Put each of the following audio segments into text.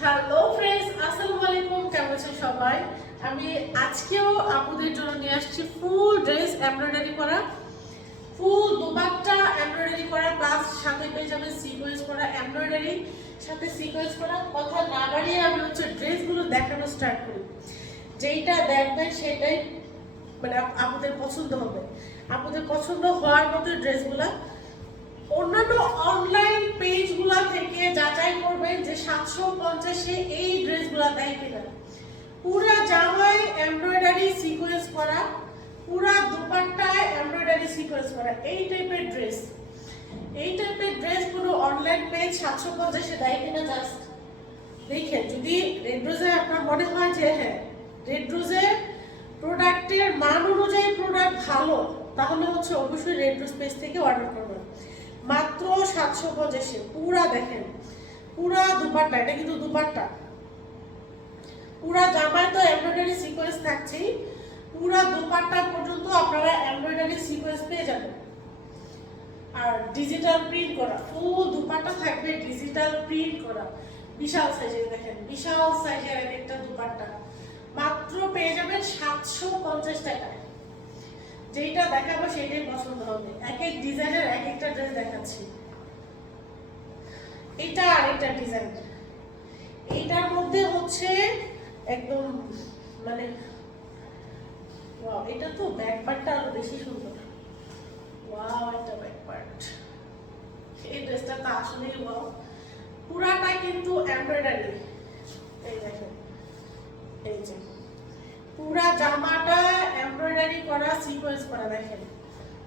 Hello friends আসসালামু আলাইকুম, কেমন আছেন সবাই? আমি আজকেও আপুদের জন্য নিয়ে আসছি ফুল ড্রেস এমব্রয়ডারি করা। ফুল দুপাট্টা এমব্রয়ডারি করা প্লাস সাথে পেয়ে যাবেন সিকোয়েন্স করা এমব্রয়ডারি সাথে সিকোয়েন্স করা। কথা না বাড়িয়ে আমি হচ্ছে ড্রেসগুলো দেখানো স্টার্ট করি। যেইটা দেখবেন সেটাই মানে আপনাদের পছন্দ হবে। আপনাদের পছন্দ হওয়ার মতো ড্রেসগুলা অন্যান্য অনলাইন পেজগুলা সাতশো পঞ্চাশে এই ড্রেসগুলা দেয় কিনা? পুরা জামায় এমব্রয়ডারি সিকোয়েন্স করা, পুরা দুপাট্টায় এমব্রয়ডারি সিকোয়েন্স করা, এই টাইপের ড্রেস। এই টাইপের ড্রেস পুরো অনলাইন পেজ সাতশো পঞ্চাশে দেয় কিনা জাস্ট? দেখেন, যদি রেড রোজে আপনার মনে হয় যে হ্যাঁ রেড রোজে প্রোডাক্টের মান অনুযায়ী প্রোডাক্ট ভালো, তাহলে হচ্ছে অবশ্যই রেড রোজ পেজ থেকে অর্ডার করবেন। মাত্র সাতশো পঞ্চাশে, পুরা দেখেন। পুরা দুপাট্টা, এটা কিন্তু দুপাট্টা। পুরা জামায় তো এমব্রয়ডারি সিকোয়েন্স থাকছেই। পুরা দুপাট্টা পর্যন্ত আপনারা এমব্রয়ডারি সিকোয়েন্স পেয়ে যাবেন। আর ডিজিটাল প্রিন্ট করা ফুল দুপাট্টা থাকবে ডিজিটাল প্রিন্ট করা। বিশাল সাইজের দেখেন, বিশাল সাইজের এক একটা দুপাট্টা। মাত্র পেয়ে যাবেন সাতশো পঞ্চাশ টাকায় যেইটা দেখাবো সেটাই পছন্দ হবে। এক এক ডিজাইনের এক একটা ড্রেস দেখাচ্ছি। এটা আরেকটা ডিজাইন এইটার মধ্যে হচ্ছে একদম মানে এটা তো ব্যাক পার্টটা আরও বেশি সুন্দর। ওয়াও একটা ব্যাক পার্ট এই ড্রেসটা তো আসলেই ওয়াও পুরাটা কিন্তু এমব্রয়ডারি এই দেখেন, এই যে। পুরা জামাটা এমব্রয়ডারি করা সিকোয়েন্স করা, দেখেন।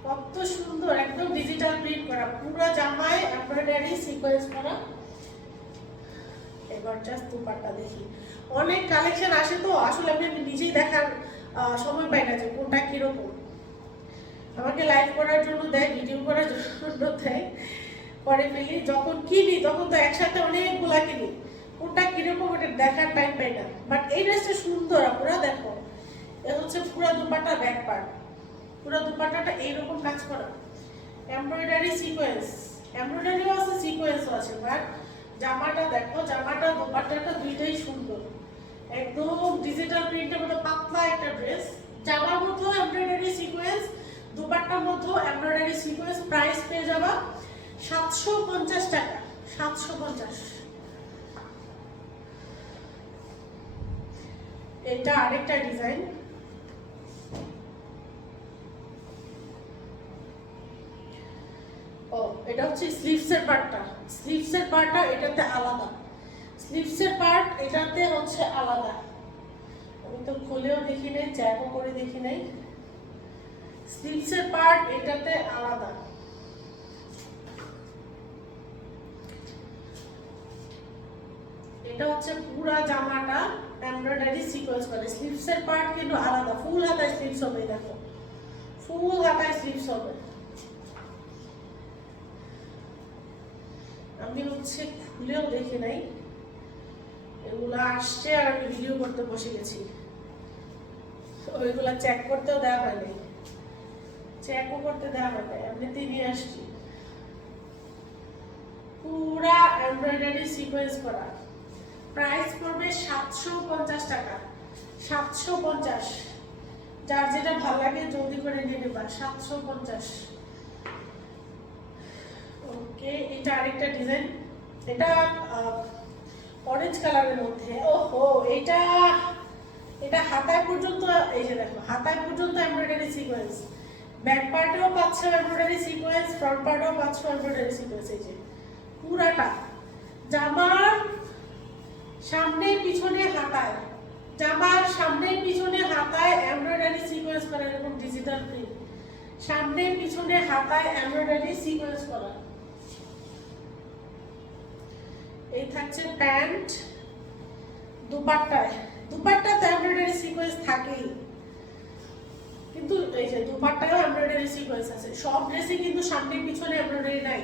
কত সুন্দর, একদম ডিজিটাল প্রিন্ট করা, পুরা জামায় এমব্রয়ডারি সিকোয়েন্স করা। এবার জাস্ট দুপাট্টা দেখি। অনেক কালেকশন আসে তো, আসলে আমি আমি নিজেই দেখার সময় পাই না যে কোনটা কীরকম। আমাকে লাইভ করার জন্য দেয় ভিডিও করার জন্য দেয় করে ফেলি। যখন কিনি, তখন তো একসাথে অনেকগুলা কিনি। কোনটা কীরকম ওটা দেখার টাইম পাই না। বাট এই ড্রেসটা সুন্দর পুরা দেখো। এ হচ্ছে পুরা দুপাট্টা ব্যাক পার্ট পুরা দুপাট্টাটা এইরকম কাজ করা। এমব্রয়ডারি সিকোয়েন্স এমব্রয়ডারিও আছে সিকোয়েন্সও আছে বাট জামাটা দেখো, জামাটা দুপাট্টাটা দুইটাই সুন্দর। একদম ডিজিটাল প্রিন্টের মতো পাতলা একটা ড্রেস জামার মধ্যেও এমব্রয়ডারি সিকোয়েন্স দুপাট্টার মধ্যেও এমব্রয়ডারি সিকোয়েন্স প্রাইস পেয়ে যাবা সাতশো পঞ্চাশ টাকা, সাতশো পঞ্চাশ। এটা আরেকটা ডিজাইন এটা হচ্ছে স্লিভসের পার্টটা। স্লিভসের পার্টটা এটাতে আলাদা। স্লিভসের পার্ট এটাতে হচ্ছে আলাদা। আমি তো খুলেও দেখি নাই, চ্যাপও করে দেখি নাই। স্লিভসের পার্ট এটাতে আলাদা। এটা হচ্ছে পুরা জামাটা এমব্রয়ডারি সিকোয়েন্স করে। স্লিভসের পার্ট কিন্তু আলাদা। ফুল হাতায় স্লিভস হবে, দেখো। ফুল হাতায় স্লিভস হবে। আমি হচ্ছে খুলেও দেখি নাই। এগুলো আসছে আর আমি ভিডিও করতে বসে গেছি। ওইগুলা চেক করতেও দেওয়া হয়নি চেকও করতে দেওয়া হয় নাই, এমনিতেই নিয়ে আসছি। পুরা এমব্রয়ডারি সিকোয়েন্স করা। প্রাইস পড়বে সাতশো পঞ্চাশ টাকা। সাতশো পঞ্চাশ। যার যেটা ভালো লাগে জলদি করে নিয়ে নেবা, সাতশো পঞ্চাশ। ওকে, এটা আরেকটা ডিজাইন এটা অরেঞ্জ কালারের মধ্যে। ওহো, এটা এটা হাতায় পর্যন্ত, এই যে দেখো, হাতায় পর্যন্ত এমব্রয়ডারি সিকোয়েন্স ব্যাক পার্টেও পাচ্ছ এমব্রয়ডারি সিকোয়েন্স ফ্রন্ট পার্টেও পাচ্ছ এমব্রয়ডারি সিকোয়েন্স এই যে, পুরাটা। জামার সামনে পিছনে হাতায়, জামার সামনে পিছনে হাতায় এমব্রয়ডারি সিকোয়েন্স করা, এরকম ডিজিটাল প্রিন্ট সামনে পিছনে হাতায় এমব্রয়ডারি সিকোয়েন্স করা। এই থাকছে প্যান্ট দুপাট্টায়। দুপাট্টাতে এমব্রয়ডারি সিকোয়েন্স থাকেই। কিন্তু এই যে দুপাট্টায়ও এমব্রয়ডারি সিকোয়েন্স আছে। সব ড্রেসে কিন্তু সামনে পিছনে এমব্রয়ডারি নাই।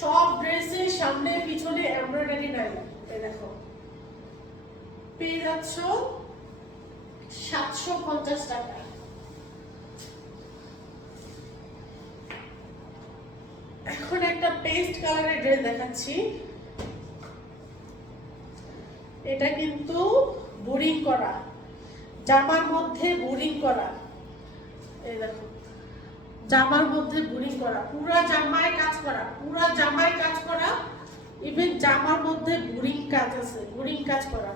সব ড্রেসে সামনে পিছনে এমব্রয়ডারি নাই। এই দেখো। পেয়ে যাচ্ছ সাতশো পঞ্চাশ টাকা। এখন একটা পেস্ট কালারের ড্রেস দেখাচ্ছি। এটা কিন্তু বোরিং করা। জামার মধ্যে বোরিং করা। এই দেখো। জামার মধ্যে বোরিং করা। পুরা জামায় কাজ করা। পুরা জামায় কাজ করা। ইভেন জামার মধ্যে বোরিং কাজ আছে। বোরিং কাজ করা।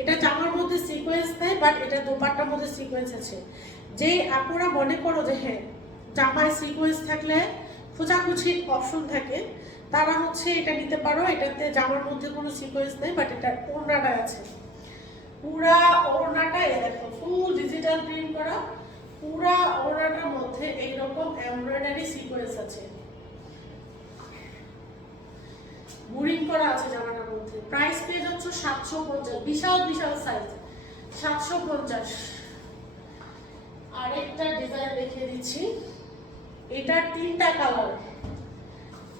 এটা জামার মধ্যে সিকোয়েন্স নেই বাট এটা দোপাট্টার মধ্যে সিকোয়েন্স আছে। যে আপুরা মনে করো যে হ্যাঁ জামায় সিকোয়েন্স থাকলে খোঁচাখুচির অপশন থাকে। তারা হচ্ছে এটা নিতে পারো, এটাতে জামার মধ্যে কোনো সিকোয়েন্স নেই বাট এটা ওড়নাটা আছে। পুরা ওড়নাটা এ দেখো ফুল ডিজিটাল প্রিন্ট করা, পুরা ওড়নাটার মধ্যে এইরকম এমব্রয়ডারি সিকোয়েন্স আছে। বুরিং করা আছে জামাটার মধ্যে। প্রাইস পেয়ে যাচ্ছ সাতশো পঞ্চাশ, বিশাল বিশাল সাইজ সাতশো পঞ্চাশ। আরেকটা ডিজাইন দেখিয়ে দিচ্ছি। এটার তিনটা কালার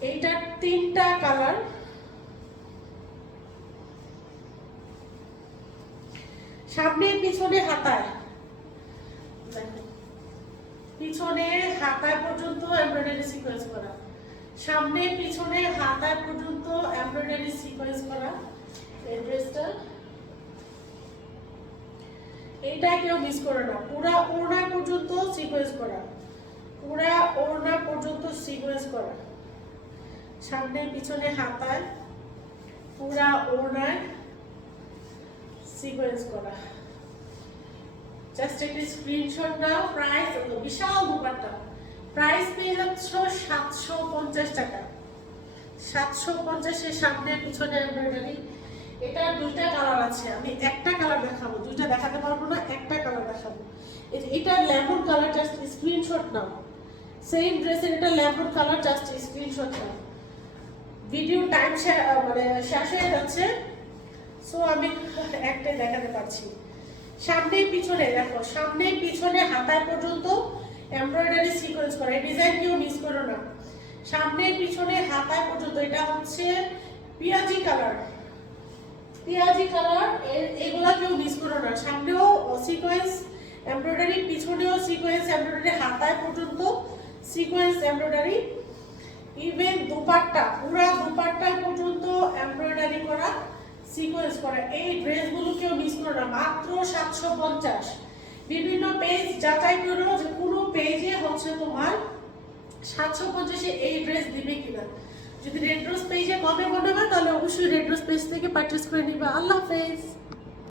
এইটার তিনটা কালার সামনে, পিছনে, হাতায়। পিছনে, হাতায় পর্যন্ত এমব্রয়ডারি সিকোয়েন্স করা। সামনে, পিছনে, হাতায় পর্যন্ত এমব্রয়ডারি সিকোয়েন্স করা। এই ড্রেসটা এইটা কেউ মিস করে না। পুরা ওড়না পর্যন্ত সিকোয়েন্স করা। পুরা ওড়না পর্যন্ত সিকোয়েন্স করা। সামনে, পিছনে, হাতায় পুরা ওড়নায় সিকোয়েন্স করা। জাস্ট একটি স্ক্রিনশট নাও প্রাইস বিশাল দুপাট্টা প্রাইস পেয়ে যাচ্ছ সাতশো পঞ্চাশ টাকা। সাতশো পঞ্চাশের সামনে, পিছনে এমব্রয়ডারি এটা দুইটা কালার আছে। আমি একটা কালার দেখাবো, দুইটা দেখাতে পারব না, একটা কালার দেখাবো। এটা লেমন কালারটা স্ক্রিনশট নাও। সেম ড্রেসের এটা লেমন কালার জাস্ট স্ক্রিনশট নাও ভিডিও টাইম মানে শেষ হয়ে যাচ্ছে। সো আমি একটাই দেখাতে পারছি। সামনে পিছনে, দেখো সামনে পিছনে হাতায় পর্যন্ত এমব্রয়ডারি সিকোয়েন্স করা। এই ডিজাইন কেউ মিস করো না। সামনে পিছনে হাতায় পর্যন্ত, এটা হচ্ছে পিয়াজি কালার পিয়াজি কালার এগুলা কেউ মিস করো না। সামনেও সিকোয়েন্স এমব্রয়ডারি পিছনেও সিকোয়েন্স এমব্রয়ডারি হাতায় পর্যন্ত সিকোয়েন্স এমব্রয়ডারি ইভেন দুপাট্টা, পুরা দুপাট্টা পর্যন্ত এমব্রয়ডারি করা সিকোয়েন্স করা। এই ড্রেসগুলো কেউ মিস করো না, মাত্র সাতশো পঞ্চাশ। বিভিন্ন পেজ যাচাই করো যে কোনো পেজে হচ্ছে তোমার সাতশো পঞ্চাশে এই ড্রেস দিবে কিনা। যদি রেড রোজ পেজে কমে মনে তাহলে অবশ্যই রেড রোজ পেজ থেকে পারচেস করে নিবা। আল্লাহ হাফেজ।